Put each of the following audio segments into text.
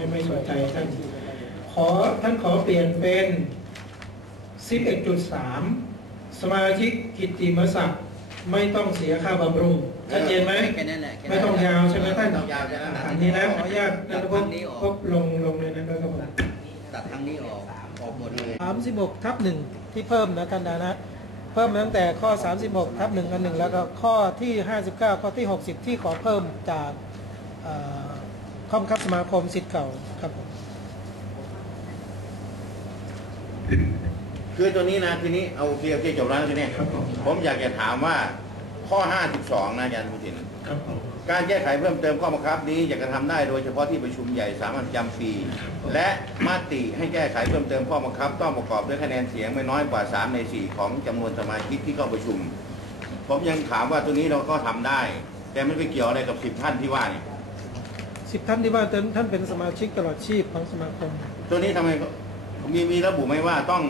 ไม่สนใจท่าน ขอท่านขอเปลี่ยนเป็น 11.3 สมาชิกกิตติมศักดิ์ไม่ต้องเสียค่าบำรุงชัดเจนไหมแค่นั้นแหละแค่นั้นไม่ต้องยาวใช่ไหมท่านต้องยาวใช่ไหมอันนี้นะขออนุญาตตันะดครัทาบงนี้อครอกบลงลงในนั้นด้วยครับผมตัดทางนี้ออกออกหมดเลย36ทับหนึ่งที่เพิ่มนะท่านดานะเพิ่มตั้งแต่ข้อ 36ทับหนึ่งอันหนึ่งแล้วก็ข้อที่ 59 ข้อที่ 60 ที่ขอเพิ่มจาก เอ่อข้อมคับสมาคมสิทธิ์เก่าครับผมคือตัวนี้นะทีนี้เอาโอเคโอเคจบแล้วทีนี้ครับผมผมอยากจะถามว่าข้อ 52 นะอาจารย์ผู้สินครับผมการแก้ไขเพิ่มเติมข้อบังคับนี้อยากจะทำได้โดยเฉพาะที่ประชุมใหญ่สามัญประจำปี และมติให้แก้ไขเพิ่มเติมข้อบังคับ ต้องประกอบด้วยคะแนนเสียงไม่น้อยกว่า 3 ใน 4 ของจำนวนสมาชิกที่เข้าประชุม ผมยังถามว่าตัวนี้เราก็ทำได้ แต่ไม่ไปเกี่ยวอะไรกับสิบท่านที่ว่านี่ สิบท่านที่ว่าท่านท่านเป็นสมาชิกตลอดชีพของสมาคม ตัวนี้ทำไมมีมีระบุไหมว่าต้อง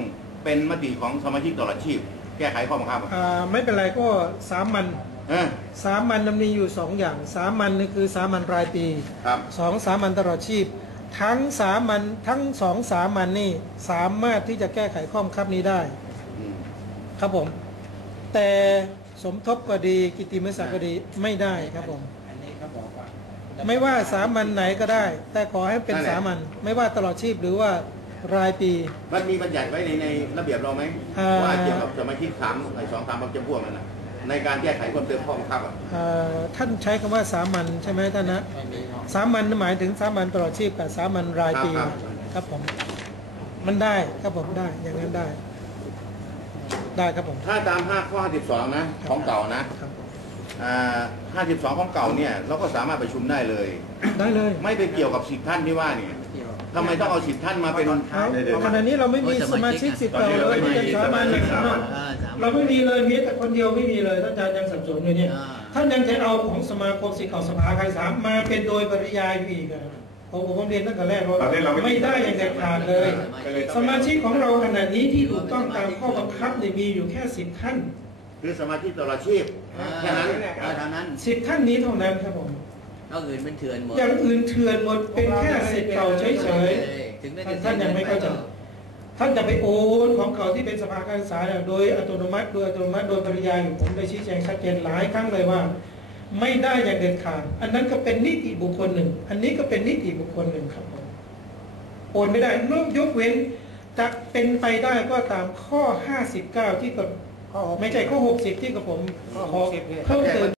เป็นมติของสมาชิกตลอดชีพ แก้ไขข้อบังคับอะอ่าไม่เป็นไรก็สามัญเออสามัญมันมีอยู่สองอย่าง สามัญนี่คือสามัญรายปีครับสองสามัญตลอดชีพ ทั้งสามัญทั้งสองสามัญนี่สามารถที่จะแก้ไขข้อบังคับนี้ได้อืมครับผม แต่สมทบก็ดี กิตติมศักดิ์ก็ดีไม่ได้ครับผม ไม่ว่าสามัญไหนก็ได้ แต่ขอให้เป็นสามัญไม่ว่าตลอดชีพหรือว่ารายปี มันมีบัญญัติไว้ในในระเบียบเราไหมอ่าว่าเกี่ยวกับสมาชิกสามไอ้สองสามจำพวกนั้นนะในการแก้ไขเพิ่มเติมข้อบังคับอะเอ่อท่านใช้คำว่าสามัญใช่ไหมท่านนะไม่มีเนาะสามัญหมายถึงสามัญตลอดชีพกับสามัญรายปีครับผม มันได้ครับผมได้อย่างนั้นได้ ได้ครับผม ถ้าตาม5ข้อ52นะ ของเก่านะครับผม อ่า52ของเก่าเนี่ยเราก็สามารถประชุมได้เลย ได้เลยไม่ไปเกี่ยวกับสิบท่านที่ว่าเนี่ยเกี่ยวทำไมต้องเอาสิบท่านมาเป็นเอาขณะนี้เราไม่มีสมาชิกสิทธิ์เก่าเลยที่เป็นสามัญนะครับอ่าสามเราไม่มีเลยมีแต่คนเดียวไม่มีเลยท่านอาจารย์ยังสับสนอยู่เนี่ยอ่าท่านยังจะเอาของสมาคมสิทธิ์เก่าสภาใครสามมาเป็นโดยปริยายอยู่อีกอะผมผมเรียนตั้งแต่แรกว่าตอนนี้เราไม่ไม่ได้อย่างเด็ดขาดเลยก็เลย สมาชิกของเราขณะนี้ที่ถูกต้องตามข้อบังคับเนี่ยมีอยู่แค่สิบท่าน คือสมาชิกตลอดชีพแค่นั้นเออเท่านั้นสิบท่านนี้เท่านั้นครับผมเอาอื่นเป็นเถื่อนหมดอย่างอื่นเถื่อนหมดเป็นแค่สิทธิ์เก่าเฉย ถึงได้ๆท่านยังไม่เข้าใจท่านจะไปโอนของเก่าที่เป็นสภาการศึกษาเนี่ยโดยอัตโนมัติโดยอัตโนมัติโดยปริยายผมได้ชี้แจงชัดเจนหลายครั้งเลยว่า ไม่ได้อย่างเด็ดขาด อันนั้นก็เป็นนิติบุคคลหนึ่ง อันนี้ก็เป็นนิติบุคคลหนึ่งครับผมโอนไม่ได้นอกยกเว้นจะเป็นไปได้ก็ตามข้อ 59 ที่กั บไม่ใช่ข้อ 60 ที่กับผมขอเพิ่มเติม